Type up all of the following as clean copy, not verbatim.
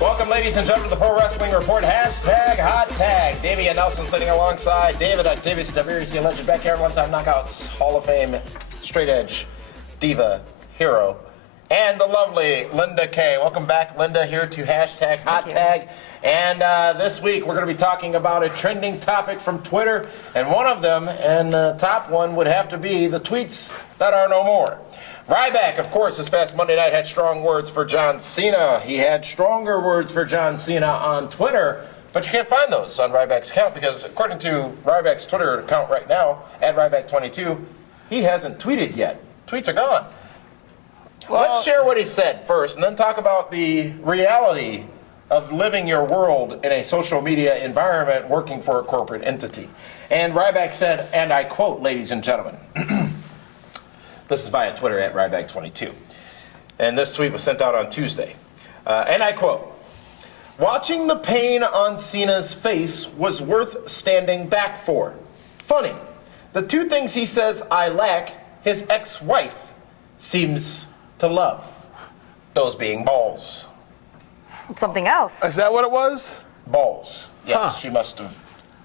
Welcome, ladies and gentlemen, to the Pro Wrestling Report. Hashtag Hot Tag. Davey Nelson sitting alongside David Octavius WRC alleged backyard one-time knockouts Hall of Fame straight edge diva hero, and the lovely Linda Kay. Welcome back, Linda, here to Hashtag Hot Tag. And this week we're going to be talking about a trending topic from Twitter, and one of them, and the top one, would have to be the tweets that are no more. Ryback, of course, this past Monday night had strong words for John Cena. He had stronger words for John Cena on Twitter, but you can't find those on Ryback's account because, according to Ryback's Twitter account right now, at Ryback22, he hasn't tweeted yet. Tweets are gone. Well, let's share what he said first, and then talk about the reality of living your world in a social media environment working for a corporate entity. And Ryback said, and I quote, ladies and gentlemen, this is via Twitter at Ryback22. And this tweet was sent out on Tuesday. And I quote, "Watching the pain on Cena's face was worth standing back for. Funny. The two things he says I lack, his ex-wife seems to love. Those being balls." Something else. Is that what it was? Balls. Yes, she must have.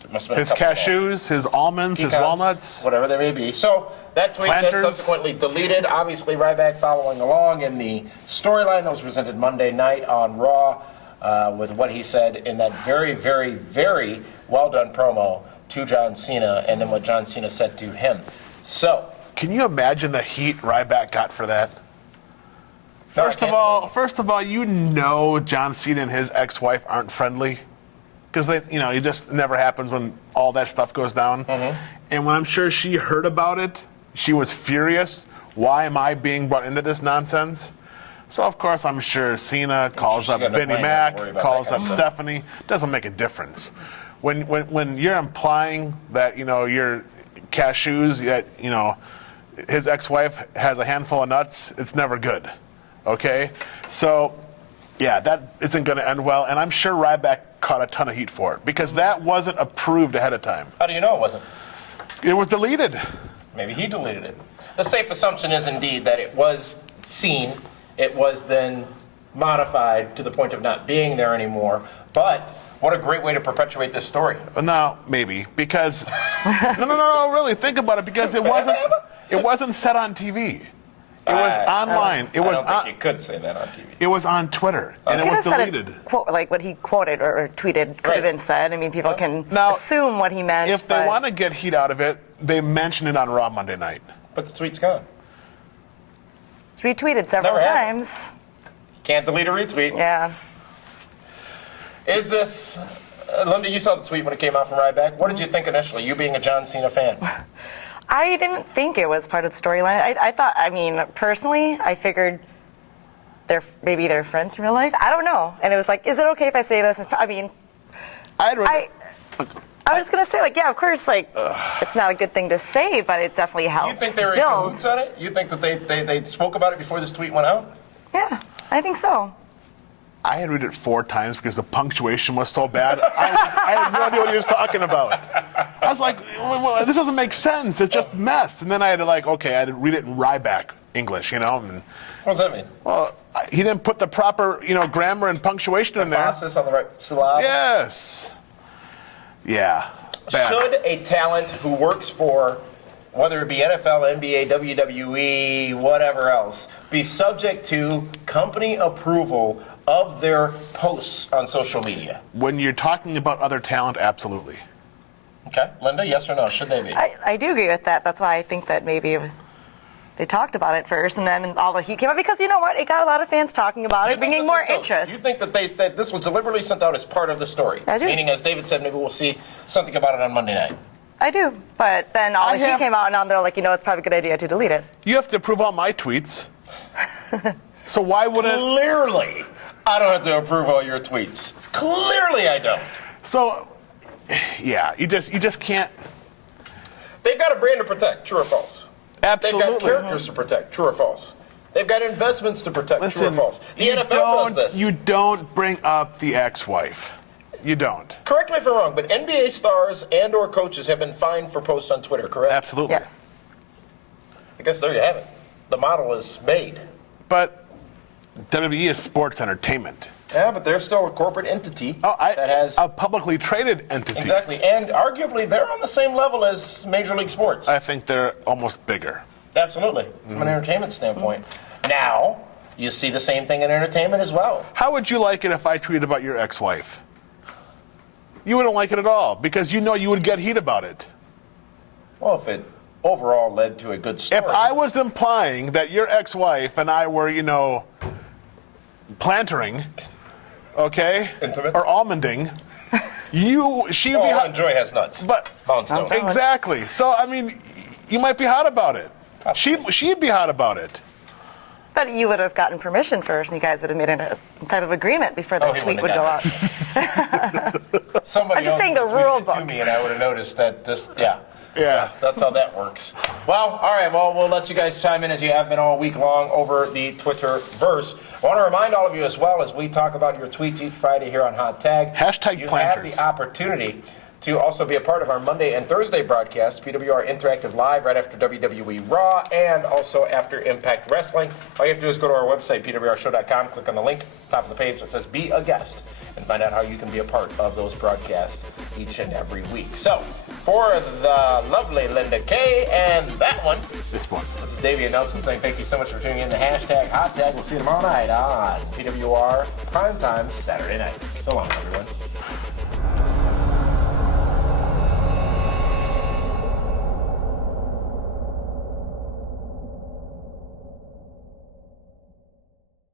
It must have been His cashews, his almonds, his walnuts. Whatever they may be. So that tweet then subsequently deleted. Obviously, Ryback following along in the storyline that was presented Monday night on Raw with what he said in that very, very, very well done promo to John Cena, and then what John Cena said to him. So, can you imagine the heat Ryback got for that? No, First of all, you know John Cena and his ex-wife aren't friendly, because it just never happens when all that stuff goes down. Mm-hmm. And when I'm sure she heard about it, she was furious. Why am I being brought into this nonsense? So of course I'm sure Cena calls up Vinnie Mac, calls up Stephanie. Doesn't make a difference. When you're implying that your cashews, that his ex-wife has a handful of nuts, it's never good. Okay, so yeah, that isn't going to end well, and I'm sure Ryback caught a ton of heat for it because that wasn't approved ahead of time. How do you know it wasn't? It was deleted. Maybe he deleted it. The safe assumption is indeed that it was seen. It was then modified to the point of not being there anymore. But what a great way to perpetuate this story. No, maybe because no, really think about it because it wasn't set on TV. It was online. I don't think you could say that on TV. It was on Twitter, and it was deleted. Like what he quoted or tweeted could have been said. I mean, people can assume what he meant. If they want to get heat out of it, they mention it on Raw Monday night. But the tweet's gone. It's retweeted several times. Can't delete a retweet. Yeah. Is this... Linda, you saw the tweet when it came out from Ryback. What did you think initially, you being a John Cena fan? I didn't think it was part of the storyline. I thought, personally, I figured maybe they're friends in real life. I don't know. And it was like, is it okay if I say this? I was going to say, yeah, of course, it's not a good thing to say, but it definitely helps. You think they were in cahoots on it? You think that they spoke about it before this tweet went out? Yeah, I think so. I had read it 4 times because the punctuation was so bad. I had no idea what he was talking about. I was like, well, this doesn't make sense. It's just mess. And then I had to I had to read it in Ryback English, And, what does that mean? Well, he didn't put the proper, grammar and punctuation in there. Emphasis on the right syllable. Yes. Yeah. Bad. Should a talent who works for, whether it be NFL, NBA, WWE, whatever else, be subject to company approval of their posts on social media? When you're talking about other talent, absolutely. Okay. Linda, yes or no? Should they be? I do agree with that. That's why I think that maybe they talked about it first, and then all the heat came up because you know what? It got a lot of fans talking about it, bringing more interest. You think that this was deliberately sent out as part of the story? I do. Meaning, as David said, maybe we'll see something about it on Monday night. I do, but then all the heat came out, and now they're like, it's probably a good idea to delete it. You have to approve all my tweets. So why wouldn't... Clearly, I don't have to approve all your tweets. Clearly, I don't. So, yeah, you just can't... They've got a brand to protect, true or false? Absolutely. They've got characters to protect, true or false? They've got investments to protect, true or false? The NFL does this. You don't bring up the ex-wife. You don't. Correct me if I'm wrong, but NBA stars and or coaches have been fined for posts on Twitter, correct? Absolutely. Yes. I guess there you have it. The model is made. But WWE is sports entertainment. Yeah, but they're still a corporate entity that has a publicly traded entity. Exactly, and arguably they're on the same level as Major League Sports. I think they're almost bigger. Absolutely, from an entertainment standpoint. Now, you see the same thing in entertainment as well. How would you like it if I tweeted about your ex-wife? You wouldn't like it at all, because you know you would get heat about it. Well, if it overall led to a good story. If I was implying that your ex-wife and I were, plantering, okay, Intimate. or almonding, she'd be hot. Joy has nuts. But Poundstone. exactly. So I mean, you might be hot about it. She'd be hot about it. But you would have gotten permission first, and you guys would have made a type of agreement before that tweet would go out. Somebody I'm just else saying would the have tweeted rule it book. to me, and I would have noticed that this. Yeah. Yeah. That's how that works. Well, all right. Well, we'll let you guys chime in as you have been all week long over the Twitterverse. I want to remind all of you as well, as we talk about your Tweet Each Friday here on Hot Tag. Hashtag you planters. have the opportunity to also be a part of our Monday and Thursday broadcast, PWR Interactive Live, right after WWE Raw and also after Impact Wrestling. All you have to do is go to our website, pwrshow.com, click on the link, top of the page that says Be a Guest, and find out how you can be a part of those broadcasts each and every week. So, for the lovely Linda Kay and that one, This is Davey and Nelson saying thank you so much for tuning in to Hashtag Hot Tag. We'll see you tomorrow night on PWR Primetime Saturday night. So long, everyone.